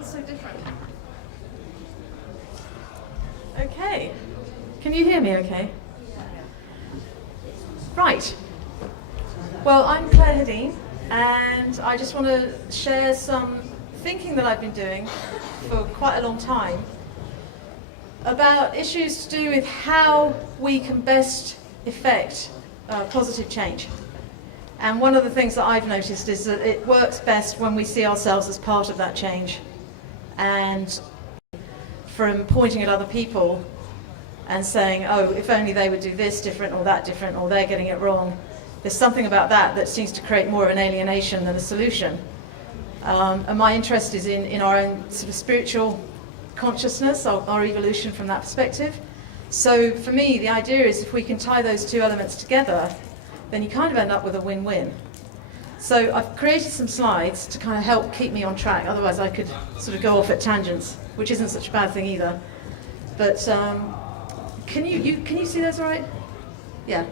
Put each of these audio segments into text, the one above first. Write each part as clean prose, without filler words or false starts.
What's so different? Okay. Can you hear me okay? Right. Well, I'm Clare Hedin, and I just want to share some thinking that I've been doing for quite a long time about issues to do with how we can best effect positive change. And one of the things that I've noticed is that it works best when we see ourselves as part of that change, and from pointing at other people and saying, oh, if only they would do this different or that different, or they're getting it wrong. There's something about that seems to create more of an alienation than a solution. And my interest is in our own sort of spiritual consciousness, our evolution from that perspective. So for me, the idea is if we can tie those two elements together, then you kind of end up with a win-win. So I've created some slides to kind of help keep me on track, otherwise I could sort of go off at tangents, which isn't such a bad thing either. But can you see those all right? Yeah.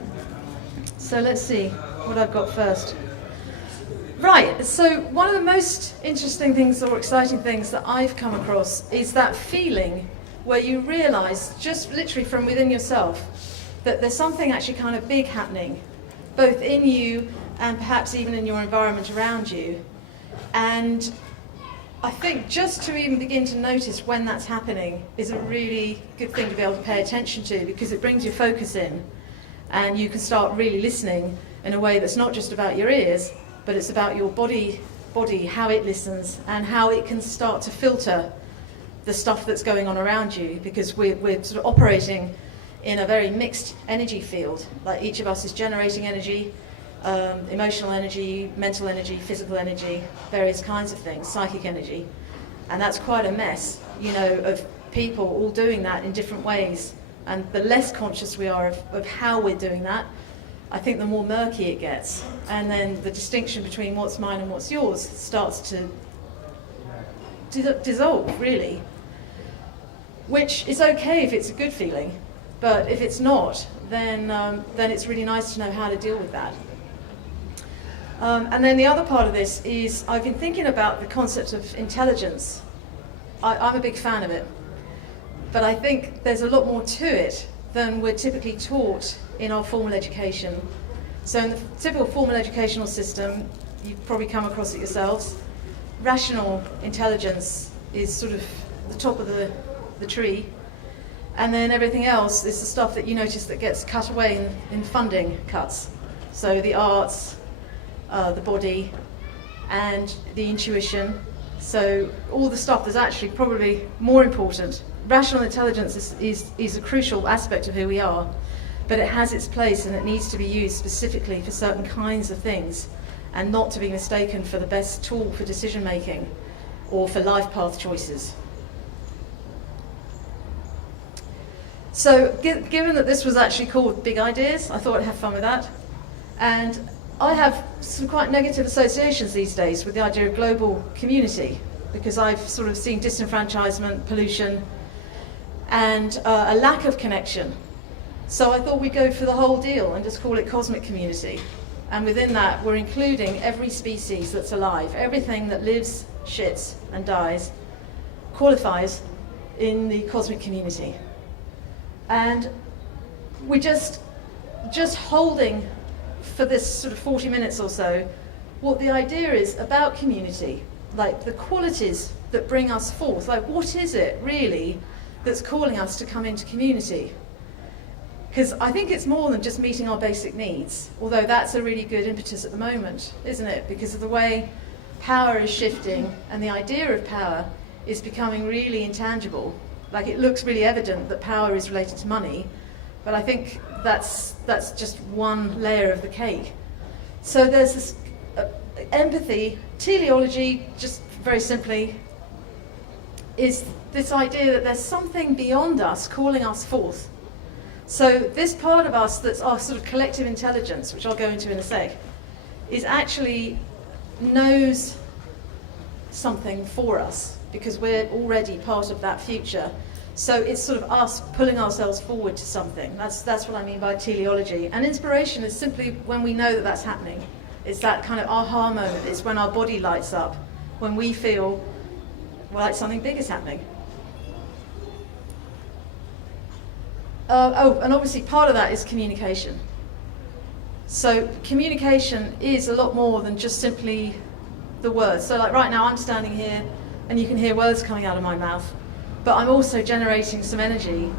So let's see what I've got first. Right, so one of the most interesting things or exciting things that I've come across is that feeling where you realise, just literally from within yourself, that there's something actually kind of big happening, both in you and perhaps even in your environment around you. And I think just to even begin to notice when that's happening is a really good thing to be able to pay attention to, because it brings your focus in and you can start really listening in a way that's not just about your ears, but it's about your body, how it listens and how it can start to filter the stuff that's going on around you, because we're sort of operating in a very mixed energy field. Like each of us is generating energy, emotional energy, mental energy, physical energy, various kinds of things, psychic energy. And that's quite a mess, you know, of people all doing that in different ways. And the less conscious we are of how we're doing that, I think the more murky it gets. And then the distinction between what's mine and what's yours starts to dissolve, really. Which is okay if it's a good feeling, but if it's not, then it's really nice to know how to deal with that. And then the other part of this is I've been thinking about the concept of intelligence. I'm a big fan of it, but I think there's a lot more to it than we're typically taught in our formal education. So in the typical formal educational system, you've probably come across it yourselves, rational intelligence is sort of the top of the tree, and then everything else is the stuff that you notice that gets cut away in funding cuts. So the arts, the body, and the intuition. So all the stuff that's actually probably more important. Rational intelligence is a crucial aspect of who we are, but it has its place and it needs to be used specifically for certain kinds of things and not to be mistaken for the best tool for decision making or for life path choices. So given that this was actually called Big Ideas, I thought I'd have fun with that. And I have some quite negative associations these days with the idea of global community, because I've sort of seen disenfranchisement, pollution, and a lack of connection. So I thought we'd go for the whole deal and just call it cosmic community. And within that, we're including every species that's alive. Everything that lives, shits, and dies qualifies in the cosmic community. And we're just holding for this sort of 40 minutes or so what the idea is about community, like the qualities that bring us forth. Like, what is it really that's calling us to come into community? Because I think it's more than just meeting our basic needs, although that's a really good impetus at the moment, isn't it? Because of the way power is shifting and the idea of power is becoming really intangible. Like, it looks really evident that power is related to money, but I think that's just one layer of the cake. So there's this empathy. Teleology, just very simply, is this idea that there's something beyond us calling us forth. So this part of us that's our sort of collective intelligence, which I'll go into in a sec, is actually knows something for us, because we're already part of that future. So it's sort of us pulling ourselves forward to something. That's what I mean by teleology. And inspiration is simply when we know that that's happening. It's that kind of aha moment. It's when our body lights up, when we feel like something big is happening. And obviously part of that is communication. So communication is a lot more than just simply the words. So like right now I'm standing here and you can hear words coming out of my mouth, but I'm also generating some energy,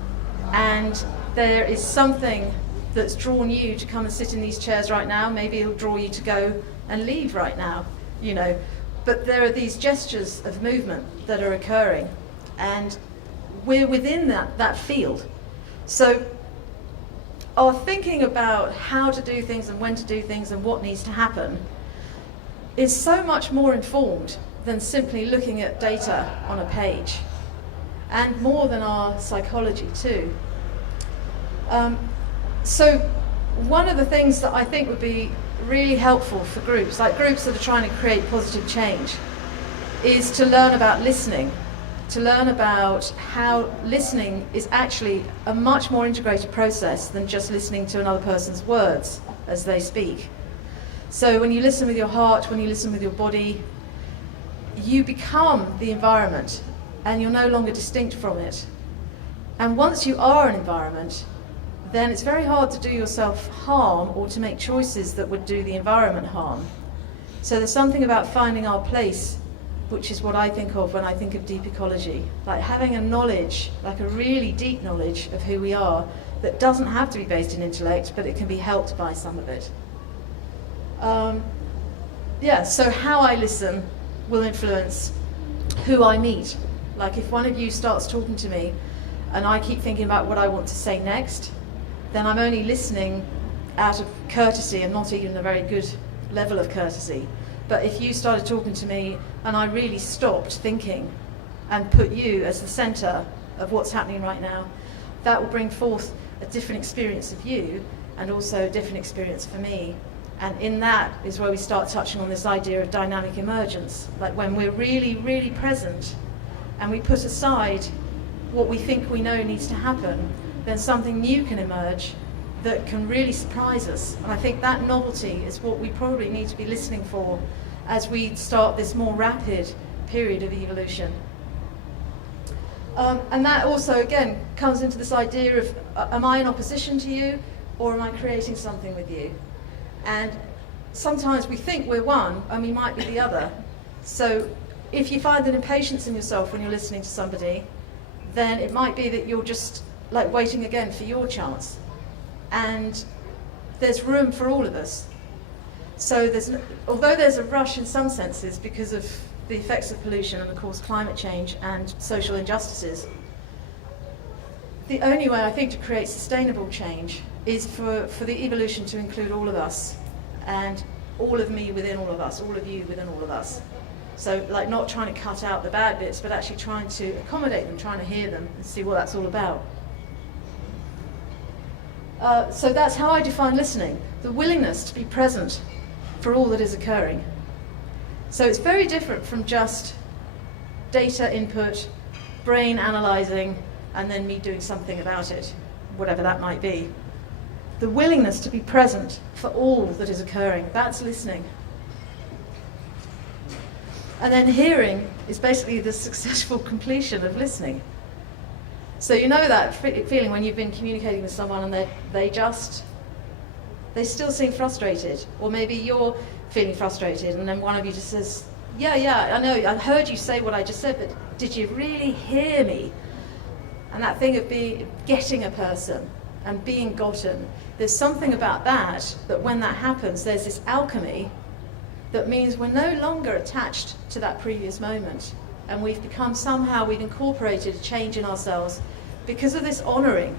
and there is something that's drawn you to come and sit in these chairs right now. Maybe it'll draw you to go and leave right now, you know. But there are these gestures of movement that are occurring, and we're within that field. So our thinking about how to do things and when to do things and what needs to happen is so much more informed than simply looking at data on a page, and more than our psychology too. So one of the things that I think would be really helpful for groups, like groups that are trying to create positive change, is to learn about listening, to learn about how listening is actually a much more integrated process than just listening to another person's words as they speak. So when you listen with your heart, when you listen with your body, you become the environment and you're no longer distinct from it. And once you are an environment, then it's very hard to do yourself harm or to make choices that would do the environment harm. So there's something about finding our place, which is what I think of when I think of deep ecology, like having a knowledge, like a really deep knowledge of who we are, that doesn't have to be based in intellect, but it can be helped by some of it. So how I listen will influence who I meet. Like if one of you starts talking to me and I keep thinking about what I want to say next, then I'm only listening out of courtesy and not even a very good level of courtesy. But if you started talking to me and I really stopped thinking and put you as the center of what's happening right now, that will bring forth a different experience of you and also a different experience for me. And in that is where we start touching on this idea of dynamic emergence, like when we're really, really present and we put aside what we think we know needs to happen, then something new can emerge that can really surprise us. And I think that novelty is what we probably need to be listening for as we start this more rapid period of evolution. And that also, again, comes into this idea of, am I in opposition to you, or am I creating something with you? And sometimes we think we're one, and we might be the other. So if you find an impatience in yourself when you're listening to somebody, then it might be that you're just like waiting again for your chance. And there's room for all of us. So although there's a rush in some senses because of the effects of pollution and of course climate change and social injustices, the only way I think to create sustainable change is for the evolution to include all of us, and all of me within all of us, all of you within all of us. So like not trying to cut out the bad bits, but actually trying to accommodate them, trying to hear them and see what that's all about. So that's how I define listening, the willingness to be present for all that is occurring. So it's very different from just data input, brain analysing, and then me doing something about it, whatever that might be. The willingness to be present for all that is occurring, that's listening. And then hearing is basically the successful completion of listening. So you know that feeling when you've been communicating with someone and they still seem frustrated, or maybe you're feeling frustrated and then one of you just says, yeah, I know, I heard you say what I just said, but did you really hear me? And that thing of getting a person and being gotten, there's something about that when that happens, there's this alchemy that means we're no longer attached to that previous moment, and we've incorporated a change in ourselves because of this honouring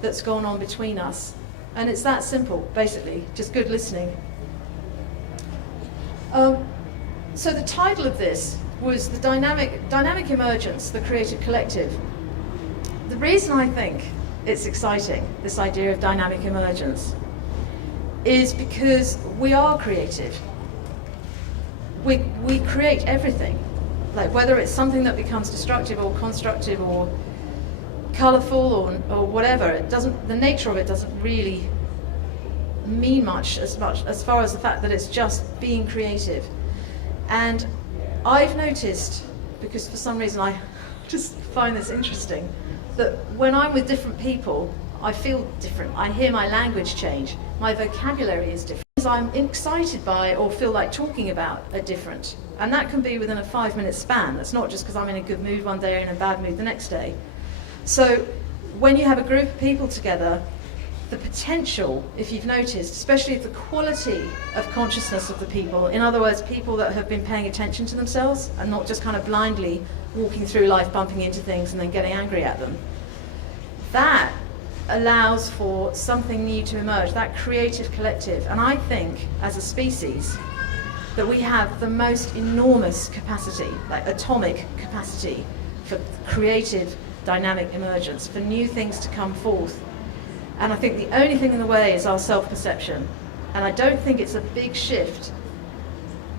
that's gone on between us. And it's that simple, basically, just good listening. So the title of this was the dynamic emergence, the creative collective. The reason I think it's exciting, this idea of dynamic emergence, is because we are creative. We create everything, like whether it's something that becomes destructive or constructive or colourful or whatever. The nature of it doesn't really mean much as far as the fact that it's just being creative. And I've noticed because for some reason I just find this interesting, that when I'm with different people, I feel different. I hear my language change. My vocabulary is different. I'm excited by or feel like talking about are different. And that can be within a 5-minute span. That's not just because I'm in a good mood one day or in a bad mood the next day. So when you have a group of people together, the potential, if you've noticed, especially the quality of consciousness of the people, in other words, people that have been paying attention to themselves and not just kind of blindly walking through life, bumping into things and then getting angry at them, that allows for something new to emerge, that creative collective. And I think, as a species, that we have the most enormous capacity, like atomic capacity, for creative, dynamic emergence, for new things to come forth. And I think the only thing in the way is our self-perception. And I don't think it's a big shift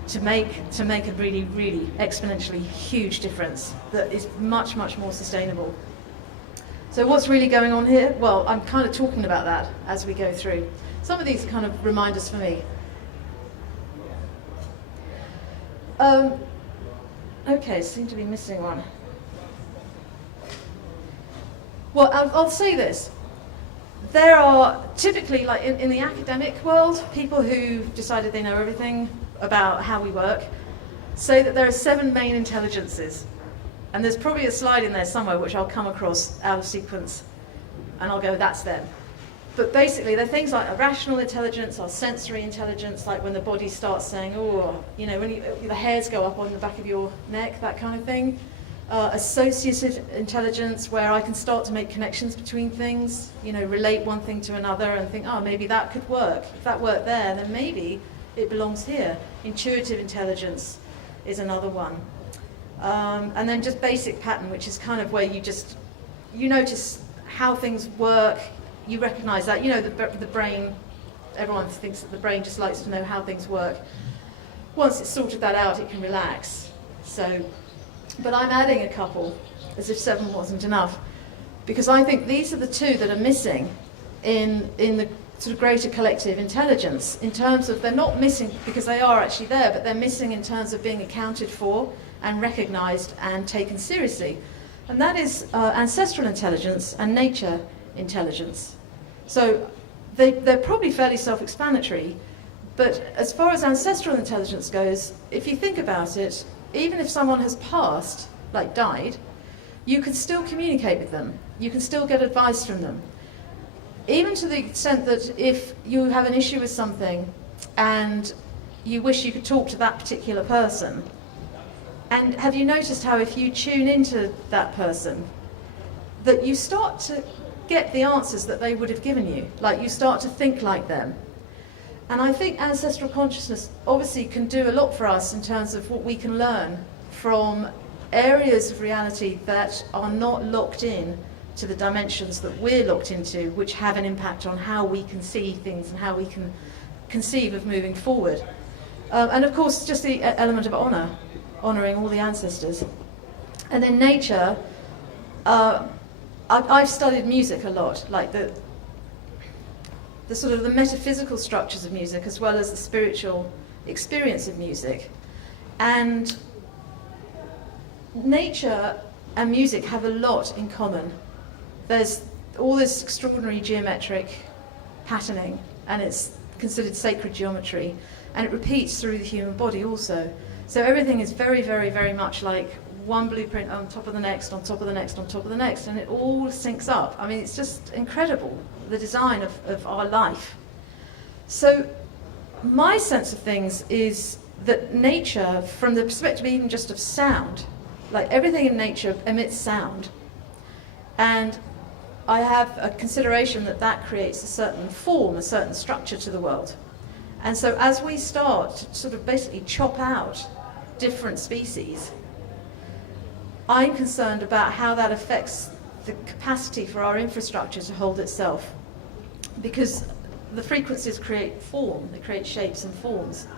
to make a really, really exponentially huge difference that is much, much more sustainable. So what's really going on here? Well, I'm kind of talking about that as we go through. Some of these are kind of reminders for me. Okay, seem to be missing one. Well, I'll say this. There are typically, like in the academic world, people who decided they know everything about how we work say that there are 7 main intelligences. And there's probably a slide in there somewhere which I'll come across out of sequence, and I'll go, that's them. But basically, they're things like irrational intelligence or sensory intelligence, like when the body starts saying, oh, you know, when the hairs go up on the back of your neck, that kind of thing. Associative intelligence, where I can start to make connections between things, you know, relate one thing to another and think, oh, maybe that could work. If that worked there, then maybe it belongs here. Intuitive intelligence is another one. And then just basic pattern, which is kind of where you notice how things work, you recognize that, you know, the brain, everyone thinks that the brain just likes to know how things work. Once it's sorted that out, it can relax. So, but I'm adding a couple, as if 7 wasn't enough, because I think these are the 2 that are missing in the sort of greater collective intelligence, in terms of, they're not missing because they are actually there, but they're missing in terms of being accounted for and recognized and taken seriously. And that is ancestral intelligence and nature intelligence. So they're probably fairly self-explanatory, but as far as ancestral intelligence goes, if you think about it, even if someone has passed, like died, you can still communicate with them. You can still get advice from them. Even to the extent that if you have an issue with something and you wish you could talk to that particular person, and have you noticed how if you tune into that person, that you start to get the answers that they would have given you, like you start to think like them. And I think ancestral consciousness obviously can do a lot for us in terms of what we can learn from areas of reality that are not locked in to the dimensions that we're locked into, which have an impact on how we can see things and how we can conceive of moving forward. And of course, just the element of honouring all the ancestors. And then nature, I've studied music a lot, like the sort of the metaphysical structures of music as well as the spiritual experience of music. And nature and music have a lot in common. There's all this extraordinary geometric patterning, and it's considered sacred geometry, and it repeats through the human body also. So everything is very, very, very much like one blueprint on top of the next, on top of the next, on top of the next, and it all syncs up. I mean, it's just incredible, the design of our life. So my sense of things is that nature, from the perspective even just of sound, like everything in nature emits sound, and I have a consideration that that creates a certain form, a certain structure to the world. And so as we start to sort of basically chop out different species, I'm concerned about how that affects the capacity for our infrastructure to hold itself. Because the frequencies create form, they create shapes and forms.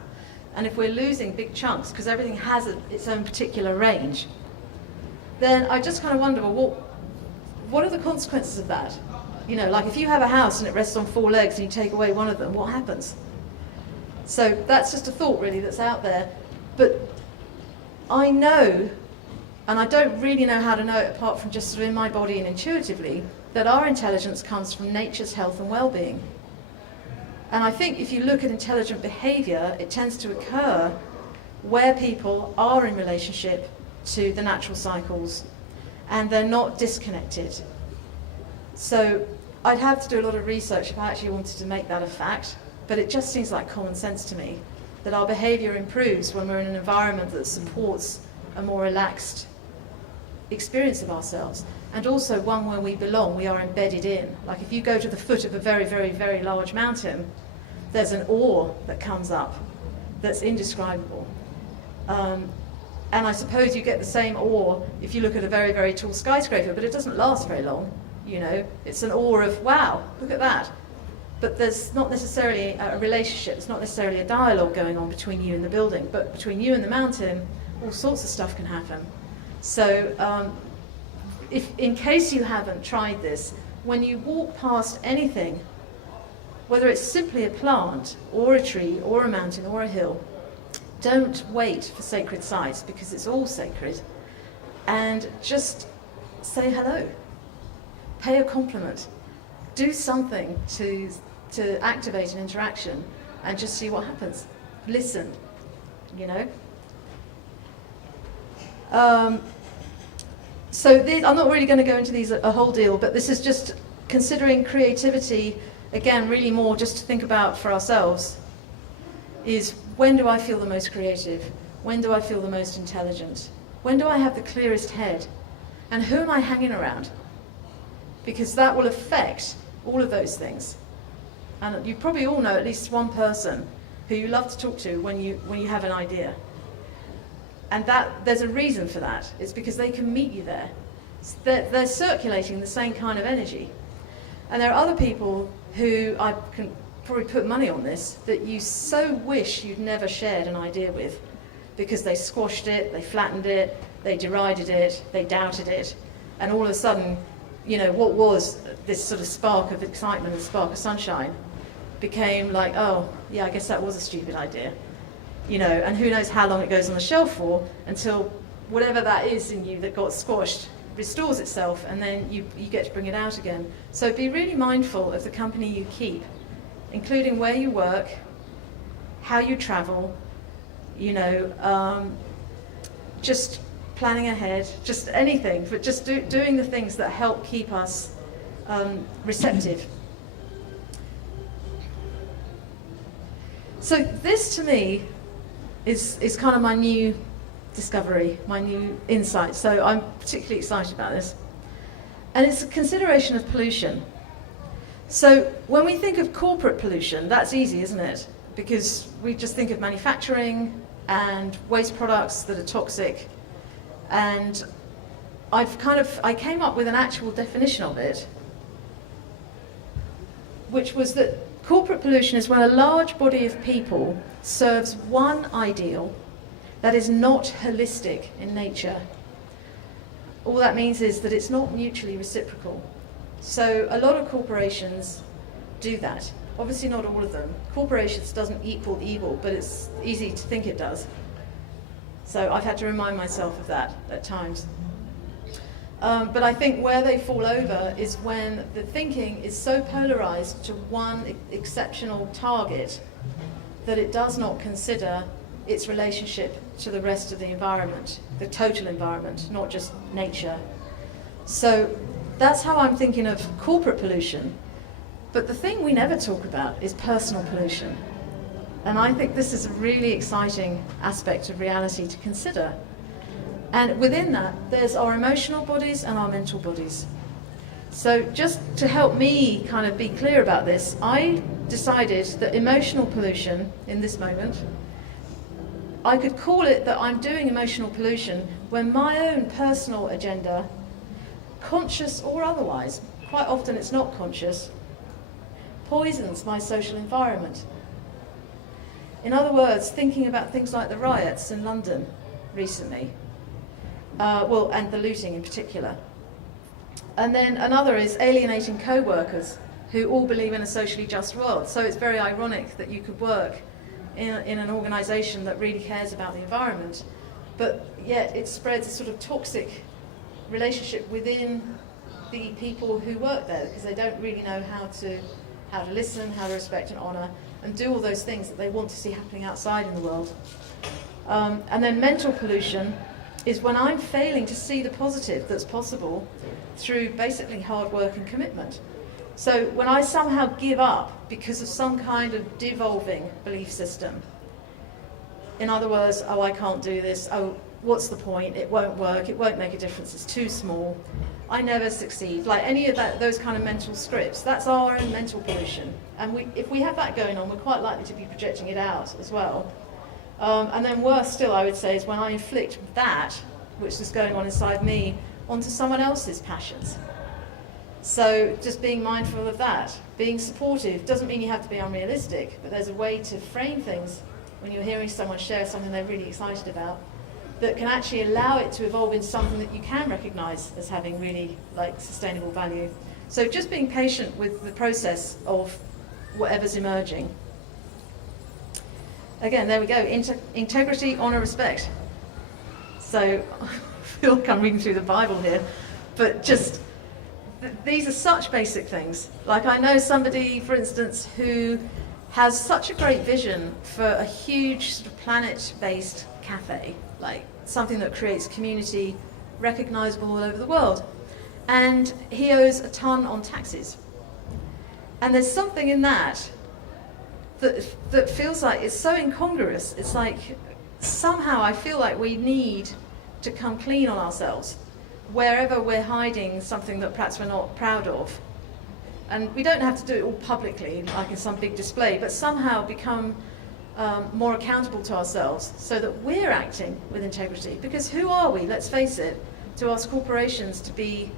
And if we're losing big chunks, because everything has its own particular range, then I just kind of wonder, well, what are the consequences of that? You know, like if you have a house and it rests on 4 legs and you take away one of them, what happens? So that's just a thought really that's out there. But I know and I don't really know how to know it apart from just sort of in my body and intuitively, that our intelligence comes from nature's health and well-being. And I think if you look at intelligent behaviour, it tends to occur where people are in relationship to the natural cycles and they're not disconnected. So I'd have to do a lot of research if I actually wanted to make that a fact, but it just seems like common sense to me that our behaviour improves when we're in an environment that supports a more relaxed experience of ourselves, and also one where we belong, we are embedded in. Like if you go to the foot of a very, very, very large mountain, there's an awe that comes up that's indescribable. And I suppose you get the same awe if you look at a very, very tall skyscraper, but it doesn't last very long, you know. It's an awe of, wow, look at that. But there's not necessarily a relationship, it's not necessarily a dialogue going on between you and the building, but between you and the mountain, all sorts of stuff can happen. So if, in case you haven't tried this, when you walk past anything, whether it's simply a plant or a tree or a mountain or a hill, don't wait for sacred sites because it's all sacred, and just say hello, pay a compliment, do something to activate an interaction and just see what happens. Listen, you know. So I'm not really going to go into these a whole deal, but this is just considering creativity, again, really more just to think about for ourselves, is when do I feel the most creative? When do I feel the most intelligent? When do I have the clearest head? And who am I hanging around? Because that will affect all of those things. And you probably all know at least one person who you love to talk to when you have an idea. And there's a reason for that. It's because they can meet you there. They're circulating the same kind of energy. And there are other people who I can probably put money on this, that you so wish you'd never shared an idea with, because they squashed it, they flattened it, they derided it, they doubted it, and all of a sudden, you know, what was this sort of spark of excitement, a spark of sunshine, became like, oh, yeah, I guess that was a stupid idea. You know, and who knows how long it goes on the shelf for until whatever that is in you that got squashed restores itself, and then you get to bring it out again. So be really mindful of the company you keep, including where you work, how you travel, you know, just planning ahead, just anything, but just doing the things that help keep us receptive. So this, to me, is kind of my new discovery, my new insight. So I'm particularly excited about this. And it's a consideration of pollution. So when we think of corporate pollution, that's easy, isn't it? Because we just think of manufacturing and waste products that are toxic. And I came up with an actual definition of it, which was that corporate pollution is when a large body of people serves one ideal that is not holistic in nature. All that means is that it's not mutually reciprocal. So a lot of corporations do that. Obviously not all of them. Corporations doesn't equal evil, but it's easy to think it does. So I've had to remind myself of that at times. But I think where they fall over is when the thinking is so polarized to one exceptional target that it does not consider its relationship to the rest of the environment, the total environment, not just nature. So that's how I'm thinking of corporate pollution. But the thing we never talk about is personal pollution. And I think this is a really exciting aspect of reality to consider. And within that, there's our emotional bodies and our mental bodies. So just to help me kind of be clear about this, I decided that emotional pollution in this moment, I could call it that I'm doing emotional pollution when my own personal agenda, conscious or otherwise, quite often it's not conscious, poisons my social environment. In other words, thinking about things like the riots in London recently, and the looting in particular. And then another is alienating co-workers who all believe in a socially just world. So it's very ironic that you could work in an organisation that really cares about the environment, but yet it spreads a sort of toxic relationship within the people who work there, because they don't really know how to listen, how to respect and honour, and do all those things that they want to see happening outside in the world. And then mental pollution is when I'm failing to see the positive that's possible through basically hard work and commitment. So when I somehow give up because of some kind of devolving belief system, in other words, oh, I can't do this, oh, what's the point, it won't work, it won't make a difference, it's too small, I never succeed, like any of those kind of mental scripts, that's our own mental pollution. And if we have that going on, we're quite likely to be projecting it out as well. And then worse still, I would say, is when I inflict that, which is going on inside me, onto someone else's passions. So just being mindful of that. Being supportive doesn't mean you have to be unrealistic, but there's a way to frame things when you're hearing someone share something they're really excited about that can actually allow it to evolve into something that you can recognise as having really sustainable value. So just being patient with the process of whatever's emerging. Again, there we go, integrity, honour, respect. So I feel like I'm reading through the Bible here, but just these are such basic things. Like I know somebody, for instance, who has such a great vision for a huge sort of planet-based cafe, like something that creates community, recognisable all over the world. And he owes a ton on taxes. And there's something in that feels like it's so incongruous. It's like somehow I feel like we need to come clean on ourselves wherever we're hiding something that perhaps we're not proud of. And we don't have to do it all publicly, like in some big display, but somehow become more accountable to ourselves so that we're acting with integrity. Because who are we, let's face it, to ask corporations to be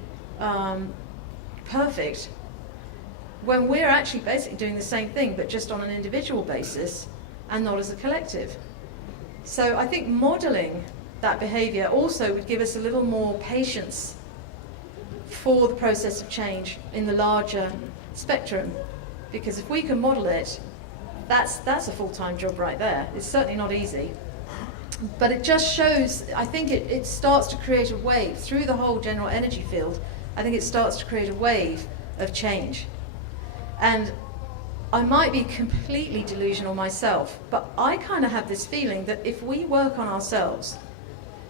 perfect when we're actually basically doing the same thing, but just on an individual basis and not as a collective. So I think modelling that behaviour also would give us a little more patience for the process of change in the larger spectrum. Because if we can model it, that's a full-time job right there. It's certainly not easy. But it just shows, I think it starts to create a wave through the whole general energy field. I think it starts to create a wave of change. And I might be completely delusional myself, but I kind of have this feeling that if we work on ourselves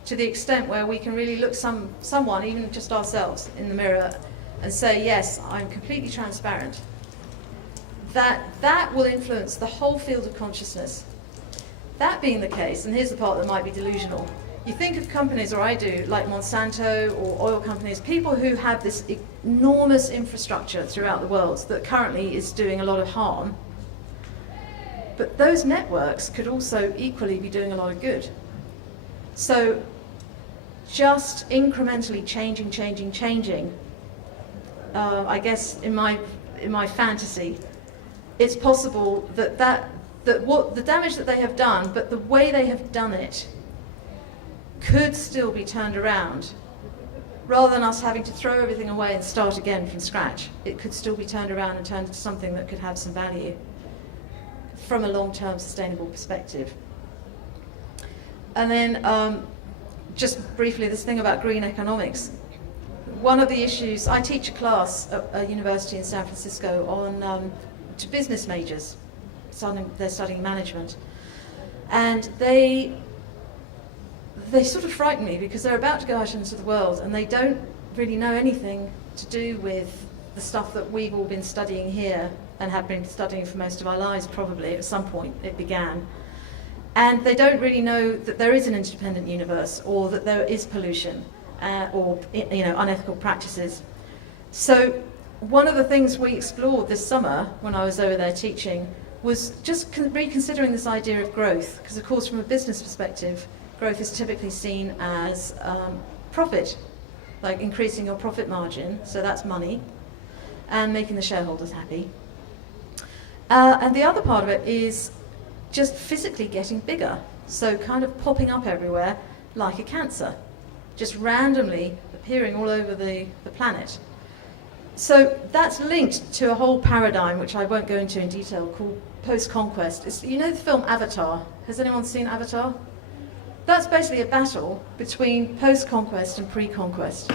to the extent where we can really look someone, even just ourselves, in the mirror and say, yes, I'm completely transparent, that will influence the whole field of consciousness. That being the case, and here's the part that might be delusional, you think of companies, or I do, like Monsanto or oil companies, people who have this enormous infrastructure throughout the world that currently is doing a lot of harm. But those networks could also equally be doing a lot of good. So just incrementally changing, I guess in my fantasy, it's possible that what the damage that they have done, but the way they have done it, could still be turned around. Rather than us having to throw everything away and start again from scratch, it could still be turned around and turned into something that could have some value from a long-term sustainable perspective. And then just briefly, this thing about green economics. One of the issues, I teach a class at a university in San Francisco on to business majors. They're studying management. And they sort of frighten me because they're about to go out into the world and they don't really know anything to do with the stuff that we've all been studying here and have been studying for most of our lives. Probably at some point it began. And they don't really know that there is an interdependent universe, or that there is pollution, or unethical practices. So one of the things we explored this summer when I was over there teaching was just reconsidering this idea of growth, because of course from a business perspective, growth is typically seen as profit, like increasing your profit margin, so that's money, and making the shareholders happy. And the other part of it is just physically getting bigger, so kind of popping up everywhere like a cancer, just randomly appearing all over the planet. So that's linked to a whole paradigm, which I won't go into in detail, called post-conquest. You know the film Avatar? Has anyone seen Avatar? that's basically a battle between post-conquest and pre-conquest.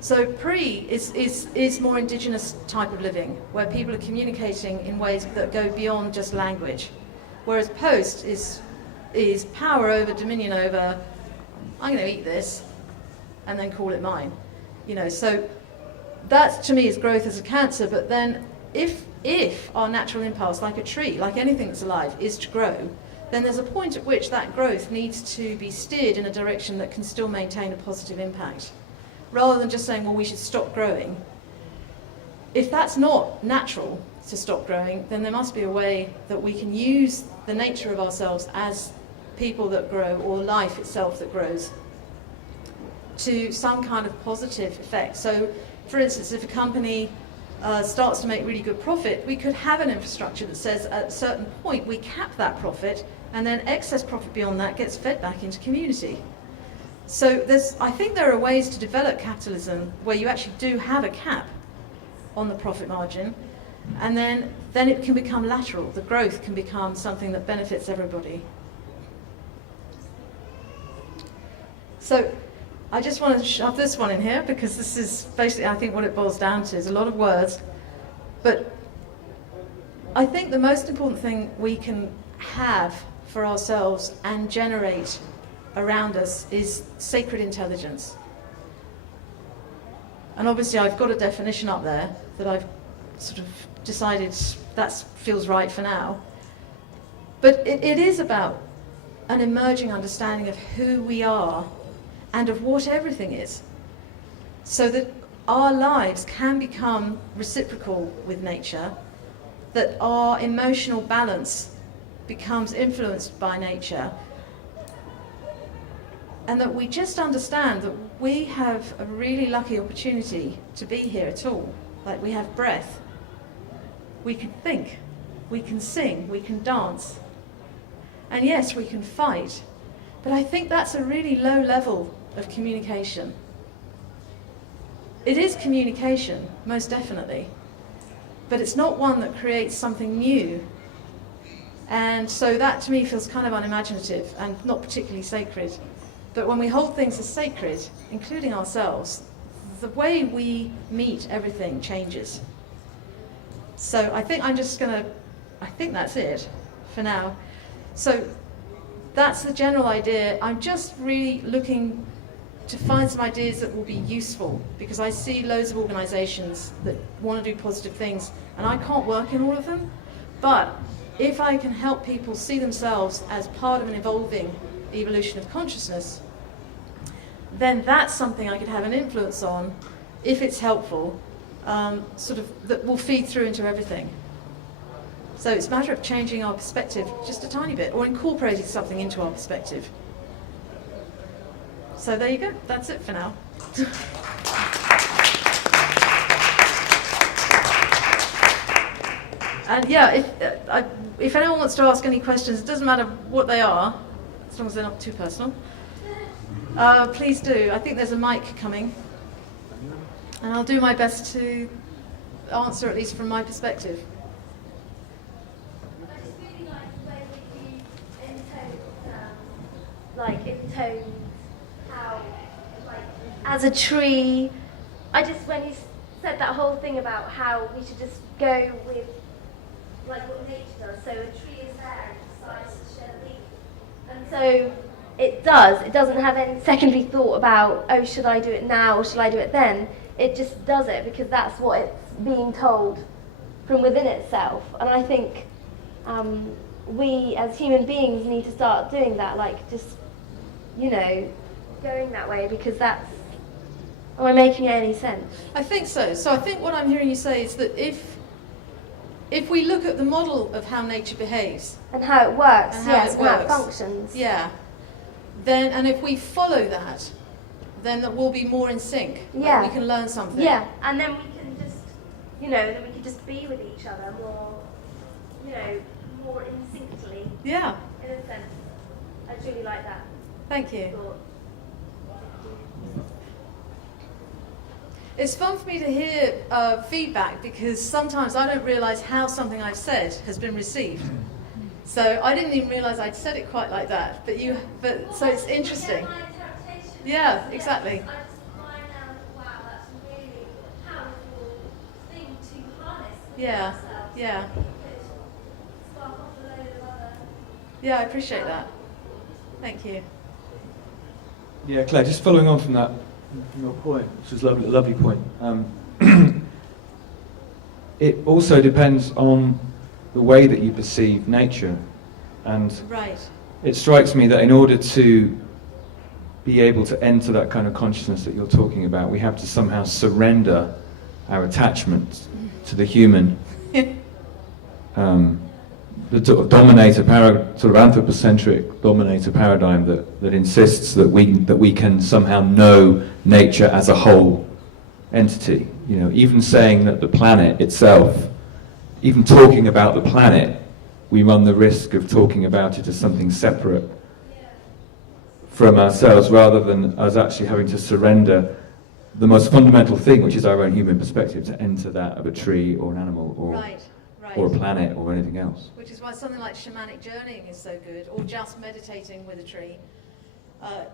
So pre is more indigenous type of living, where people are communicating in ways that go beyond just language. Whereas post is power over, dominion over, I'm going to eat this and then call it mine. So that to me is growth as a cancer. But then if our natural impulse, like a tree, like anything that's alive, is to grow, then there's a point at which that growth needs to be steered in a direction that can still maintain a positive impact. Rather than just saying, well, we should stop growing. If that's not natural to stop growing, then there must be a way that we can use the nature of ourselves as people that grow, or life itself that grows, to some kind of positive effect. So, for instance, if a company starts to make really good profit, we could have an infrastructure that says at a certain point we cap that profit, and then excess profit beyond that gets fed back into community. So I think there are ways to develop capitalism where you actually do have a cap on the profit margin, and then it can become lateral. The growth can become something that benefits everybody. So I just want to shove this one in here, because this is basically, I think, what it boils down to. Is a lot of words, but I think the most important thing we can have for ourselves and generate around us is sacred intelligence. And obviously I've got a definition up there that I've sort of decided that feels right for now. But it is about an emerging understanding of who we are and of what everything is, so that our lives can become reciprocal with nature, that our emotional balance becomes influenced by nature, and that we just understand that we have a really lucky opportunity to be here at all. Like, we have breath, we can think, we can sing, we can dance, and yes, we can fight. But I think that's a really low level of communication. It is communication, most definitely, but it's not one that creates something new. And so that to me feels kind of unimaginative and not particularly sacred. But when we hold things as sacred, including ourselves, the way we meet everything changes. So I think I think that's it for now. So that's the general idea. I'm just really looking to find some ideas that will be useful, because I see loads of organisations that want to do positive things, and I can't work in all of them. But if I can help people see themselves as part of an evolving evolution of consciousness, then that's something I could have an influence on, if it's helpful, sort of that will feed through into everything. So it's a matter of changing our perspective just a tiny bit, or incorporating something into our perspective. So there you go, that's it for now. And yeah, if anyone wants to ask any questions, it doesn't matter what they are, as long as they're not too personal, please do. I think there's a mic coming, and I'll do my best to answer, at least from my perspective. I just really like the way that you intone how, like, as a tree. When you said that whole thing about how we should just go with, like, what nature does. So a tree is there and decides to shed a leaf. And so it doesn't have any secondary thought about, oh, should I do it now or should I do it then? It just does it because that's what it's being told from within itself. And I think we as human beings need to start doing that, like, just, going that way, because that's... Am I making any sense? I think so. So I think what I'm hearing you say is that if we look at the model of how nature behaves and how it works, and how yes, it and how it works, functions, then, and if we follow that, then that we'll be more in sync. Yeah. Like we can learn something. Yeah, and then we can just, then we can just be with each other more, more instinctively. Yeah. In a sense, I truly like that. Thank you. Thought. It's fun for me to hear feedback, because sometimes I don't realise how something I've said has been received. So I didn't even realise I'd said it quite like that. But so it's interesting. Yeah, exactly. I just find now, wow, that's a really powerful thing to harness within Yeah, ourselves. yeah. It could spark off a load of other. Yeah, I appreciate that. Thank you. Yeah, Claire, just following on from that, from your point, which was a lovely point. It also depends on the way that you perceive nature. And Right. it strikes me that in order to be able to enter that kind of consciousness that you're talking about, we have to somehow surrender our attachment to the human. The sort of anthropocentric dominator paradigm that insists that we can somehow know nature as a whole entity. You know, even saying that the planet itself, even talking about the planet, we run the risk of talking about it as something separate from ourselves, rather than us actually having to surrender the most fundamental thing, which is our own human perspective, to enter that of a tree or an animal or Right. or a planet or anything else. Which is why something like shamanic journeying is so good, or just meditating with a tree. Or just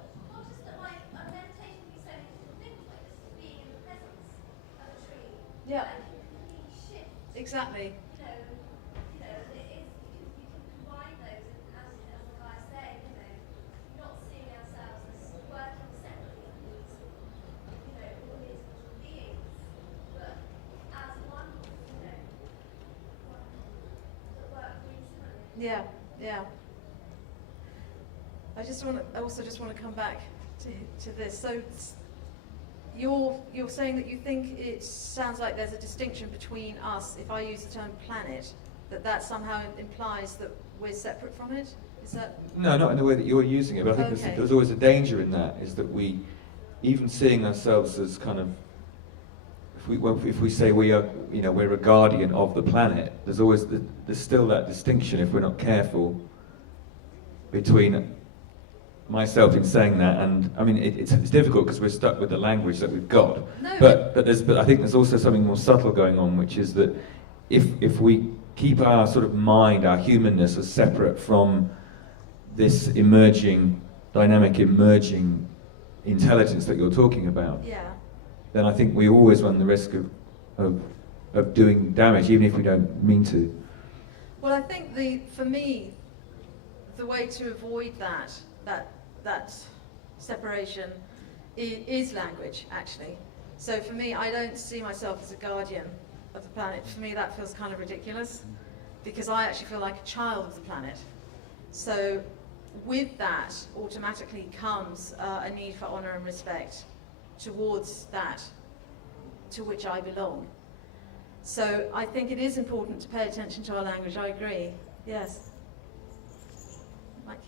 that, like, a meditation can be so many different things, like just being in the presence of a tree. Yeah. That can completely shift. Exactly. It is, you can combine those, and as the guy said, not seeing ourselves as working separately from these, all these beings, but as one, that work really similarly. Yeah, yeah. I also just want to come back to this. So you're saying that you think it sounds like there's a distinction between us. If I use the term planet, that somehow implies that we're separate from it. Is that? No, not in the way that you're using it, but I think Okay. there's always a danger in that, is that we, even seeing ourselves as kind of, if we say we are, we're a guardian of the planet, there's still that distinction, if we're not careful, between myself in saying that, and I mean it's difficult because we're stuck with the language that we've got. No. But I think there's also something more subtle going on, which is that if we keep our sort of mind, our humanness, as separate from this dynamic emerging intelligence that you're talking about, Yeah. then I think we always run the risk of doing damage, even if we don't mean to. Well, I think for me, the way to avoid that separation is language, actually. So for me, I don't see myself as a guardian of the planet. For me, that feels kind of ridiculous, because I actually feel like a child of the planet. So with that automatically comes a need for honour and respect towards that to which I belong. So I think it is important to pay attention to our language. I agree. Yes. Mike.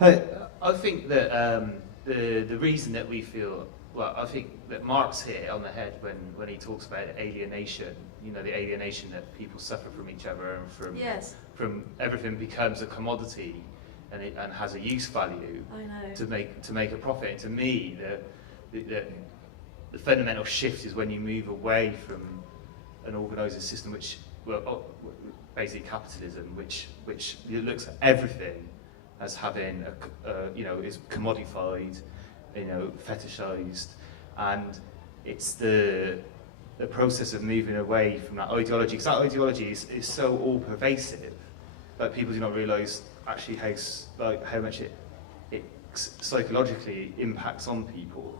I think that the reason that we feel, well, I think that Mark's hit on the head when he talks about alienation, the alienation that people suffer from each other and Yes. from everything becomes a commodity and has a use value I know. to make a profit. And to me, the fundamental shift is when you move away from an organised system which, basically capitalism, which looks at everything as having is commodified, fetishized, and it's the process of moving away from that ideology, because that ideology is so all pervasive that people do not realise actually how much it psychologically impacts on people.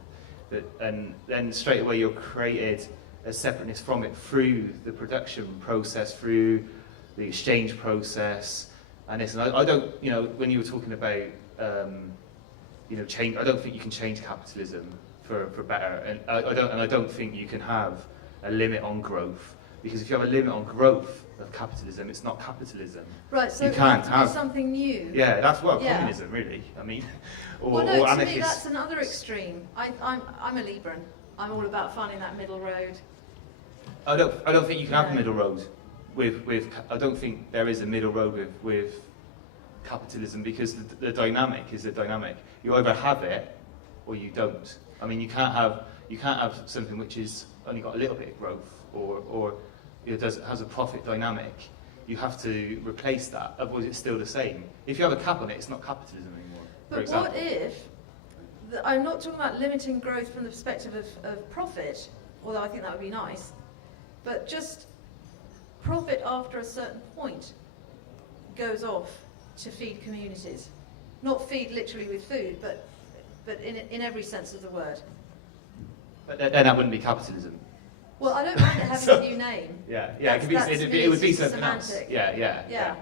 And then straight away you're created a separateness from it through the production process, through the exchange process, and this. And I don't, when you were talking about, change, I don't think you can change capitalism for better, and I don't think you can have a limit on growth, because if you have a limit on growth of capitalism, it's not capitalism. Right, so you it can't has to have be something new. Yeah, that's Yeah. communism, really. I mean, or Well, no, to anarchist. me that's another extreme. I'm a Libran. I'm all about finding that middle road. I don't think you can have a No. middle road with I don't think there is a middle road with capitalism, because the dynamic is a dynamic. You either have it or you don't. I mean, you can't have something which is only got a little bit of growth or has a profit dynamic, you have to replace that, otherwise it's still the same. If you have a cap on it, it's not capitalism anymore, for But example. what if, I'm not talking about limiting growth from the perspective of profit, although I think that would be nice, but just profit after a certain point goes off to feed communities. Not feed literally with food, but in every sense of the word. But then that wouldn't be capitalism. Well, I don't mind it having a new name. Yeah, That's- it would be it's something else. semantic. Yeah.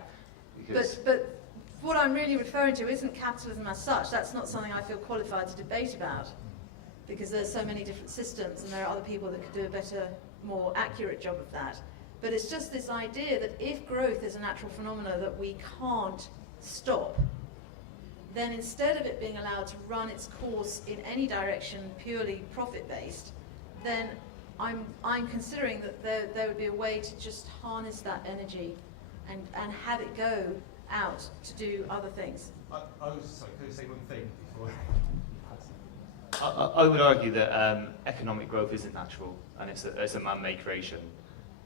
Because But what I'm really referring to isn't capitalism as such. That's not something I feel qualified to debate about, because there's so many different systems and there are other people that could do a better, more accurate job of that. But it's just this idea that if growth is a natural phenomenon that we can't stop, then instead of it being allowed to run its course in any direction purely profit-based, then I'm considering that there would be a way to just harness that energy and have it go out to do other things. I was sorry, could I say one thing before? I would argue that economic growth isn't natural, and it's a man-made creation.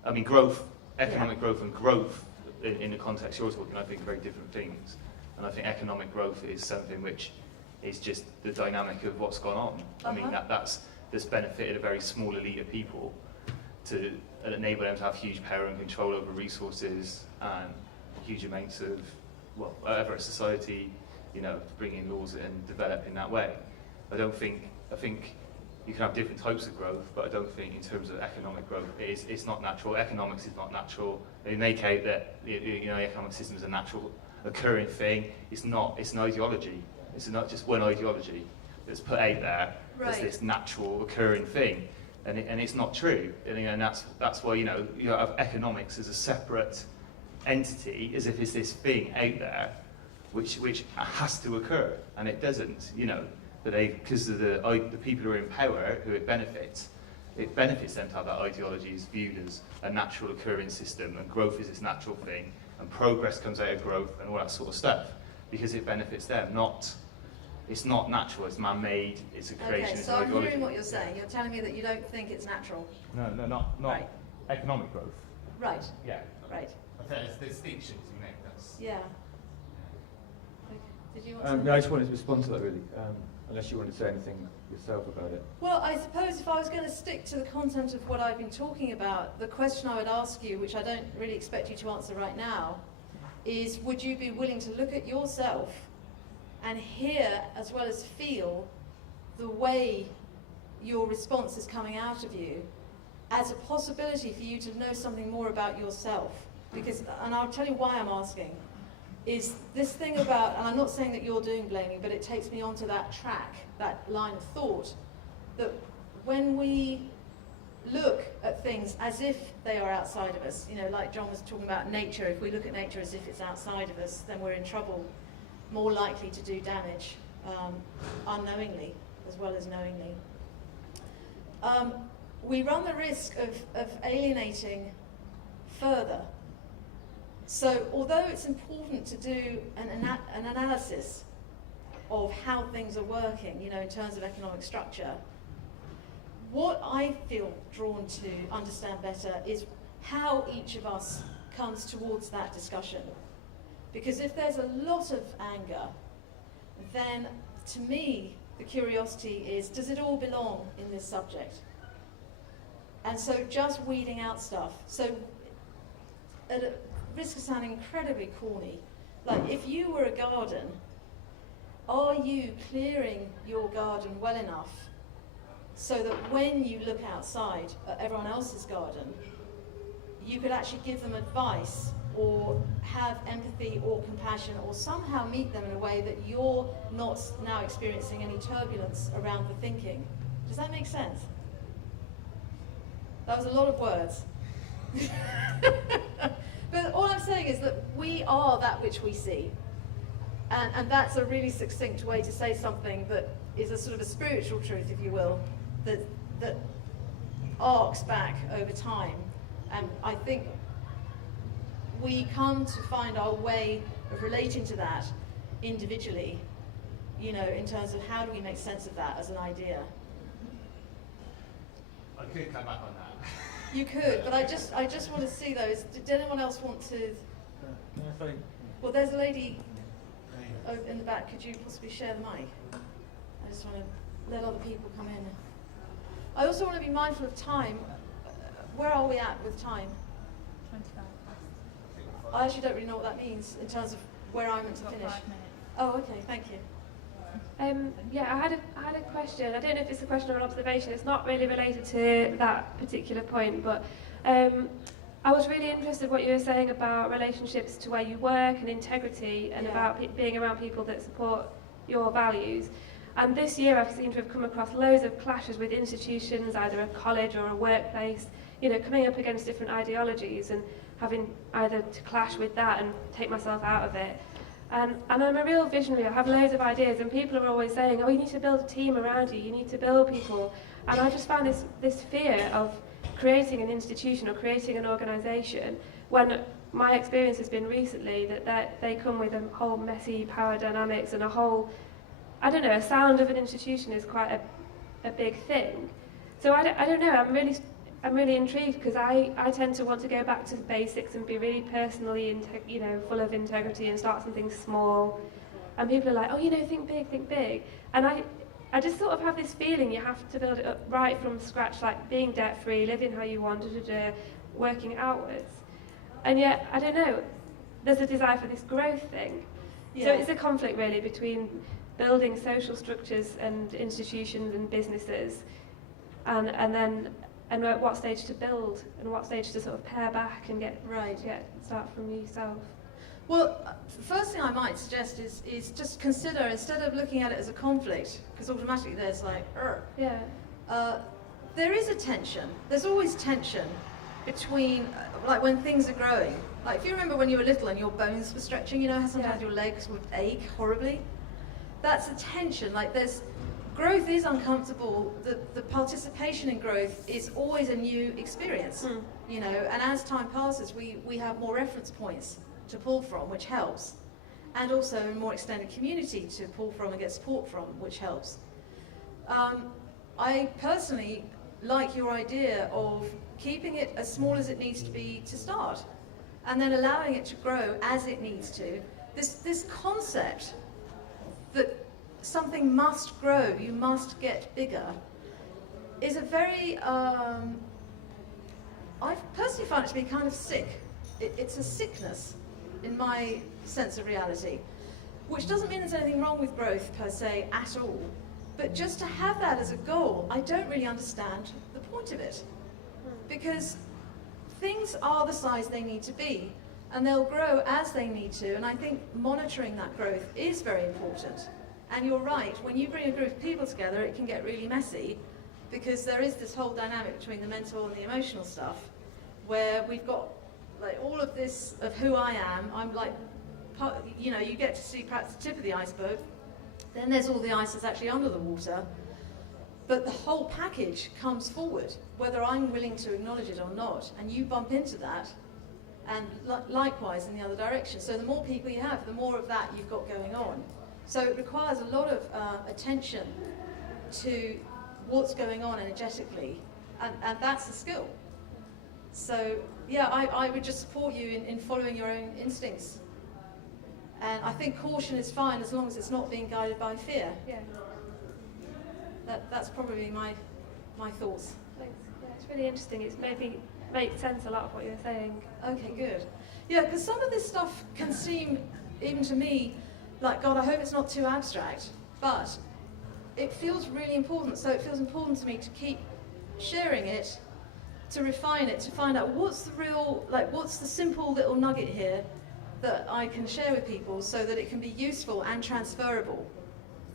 I mean, economic growth and growth in the context you're talking, I think, are very different things. And I think economic growth is something which is just the dynamic of what's gone on. I mean, that's benefited a very small elite of people to enable them to have huge power and control over resources and huge amounts of, well, whatever, society, to bring in laws and develop in that way. I think you can have different types of growth, but I don't think in terms of economic growth, it's not natural. Economics is not natural. They make out that the economic system is a natural occurring thing. It's not. It's an ideology. It's not just one ideology that's put out there as this natural occurring thing, and it's not true. And that's why you have economics as a separate entity, as if it's this thing out there, which has to occur, and it doesn't. But because of the people who are in power, who it benefits them to have that ideology is viewed as a natural occurring system, and growth is this natural thing, and progress comes out of growth and all that sort of stuff, because it benefits them. It's not natural, it's man-made, it's a creation, Okay, it's so an I'm ideology. hearing what you're saying. You're telling me that you don't think it's natural. No, not Right. economic growth. Right, Yeah. right. I think there's distinctions you make. That's. Yeah. Okay. Did you want to? No, I just wanted to respond to that really, unless you wanted to say anything yourself about it. Well, I suppose if I was going to stick to the content of what I've been talking about, the question I would ask you, which I don't really expect you to answer right now, is would you be willing to look at yourself and hear as well as feel the way your response is coming out of you as a possibility for you to know something more about yourself? Because, and I'll tell you why I'm asking, is this thing about, and I'm not saying that you're doing blaming, but it takes me onto that track, that line of thought, that when we look at things as if they are outside of us, like John was talking about nature, if we look at nature as if it's outside of us, then we're in trouble, more likely to do damage unknowingly as well as knowingly. We run the risk of alienating further. So although it's important to do an analysis of how things are working, in terms of economic structure, what I feel drawn to understand better is how each of us comes towards that discussion. Because if there's a lot of anger, then to me, the curiosity is, does it all belong in this subject? And so just weeding out stuff. So at a risk of sounding incredibly corny, like if you were a garden, are you clearing your garden well enough so that when you look outside at everyone else's garden, you could actually give them advice or have empathy or compassion or somehow meet them in a way that you're not now experiencing any turbulence around the thinking? Does that make sense? That was a lot of words. But all I'm saying is that we are that which we see. And that's a really succinct way to say something that is a sort of a spiritual truth, if you will, that arcs back over time. And I think we come to find our way of relating to that individually, in terms of how do we make sense of that as an idea. I could come back on that. You could, but I just want to see those. Did anyone else want to? Well, there's a lady over in the back. Could you possibly share the mic? I just want to let other people come in. I also want to be mindful of time. Where are we at with time? 25 past. I actually don't really know what that means in terms of where I'm meant to finish. 5 minutes. Oh, okay, thank you. Yeah, I had a question. I don't know if it's a question or an observation. It's not really related to that particular point, but I was really interested in what you were saying about relationships to where you work and integrity, and about being around people that support your values. And this year I've seemed to have come across loads of clashes with institutions, either a college or a workplace, you know, coming up against different ideologies and having either to clash with that and take myself out of it. And I'm a real visionary. I have loads of ideas, and people are always saying, oh, you need to build a team around you, you need to build people. And I just found this fear of creating an institution or creating an organisation, when my experience has been recently that they come with a whole messy power dynamics and a whole, I don't know, a sound of an institution is quite a big thing. So I don't know, I'm really intrigued, because I tend to want to go back to the basics and be really personally, full of integrity and start something small. And people are like, oh, think big, think big. And I just sort of have this feeling you have to build it up right from scratch, like being debt-free, living how you want, working outwards. And yet, I don't know, there's a desire for this growth thing. Yeah. So it's a conflict really between building social structures and institutions and businesses, and at what stage to build and what stage to sort of pare back and start from yourself. Well, first thing I might suggest is just consider, instead of looking at it as a conflict, because automatically there's like, there is a tension. There's always tension between, like when things are growing. Like if you remember when you were little and your bones were stretching, you know how sometimes your legs would ache horribly? That's a tension. Like growth is uncomfortable. The participation in growth is always a new experience, and as time passes, we have more reference points to pull from, which helps, and also a more extended community to pull from and get support from, which helps. I personally like your idea of keeping it as small as it needs to be to start, and then allowing it to grow as it needs to. This concept that something must grow, you must get bigger, is a very, I personally find it to be kind of sick. It's a sickness in my sense of reality, which doesn't mean there's anything wrong with growth per se at all, but just to have that as a goal, I don't really understand the point of it, because things are the size they need to be, and they'll grow as they need to, and I think monitoring that growth is very important. And you're right, when you bring a group of people together, it can get really messy, because there is this whole dynamic between the mental and the emotional stuff, where we've got like all of this of who I am. I'm like, you get to see perhaps the tip of the iceberg, then there's all the ice that's actually under the water, but the whole package comes forward, whether I'm willing to acknowledge it or not, and you bump into that, and likewise in the other direction. So the more people you have, the more of that you've got going on. So it requires a lot of attention to what's going on energetically, and that's a skill. So yeah, I would just support you in following your own instincts. And I think caution is fine as long as it's not being guided by fear. Yeah. That's probably my thoughts. Thanks. Yeah, it's really interesting. It's maybe makes sense a lot of what you're saying. Okay, good. Yeah, because some of this stuff can seem, even to me, like, God, I hope it's not too abstract, but it feels really important. So it feels important to me to keep sharing it, to refine it, to find out what's the simple little nugget here that I can share with people so that it can be useful and transferable.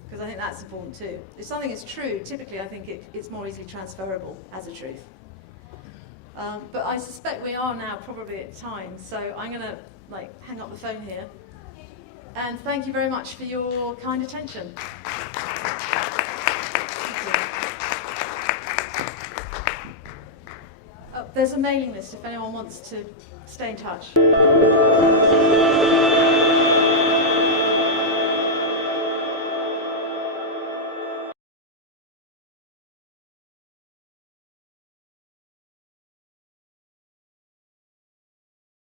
Because I think that's important too. If something is true, typically I think it's more easily transferable as a truth. But I suspect we are now probably at time, so I'm going to hang up the phone here. And thank you very much for your kind attention. There's a mailing list if anyone wants to stay in touch.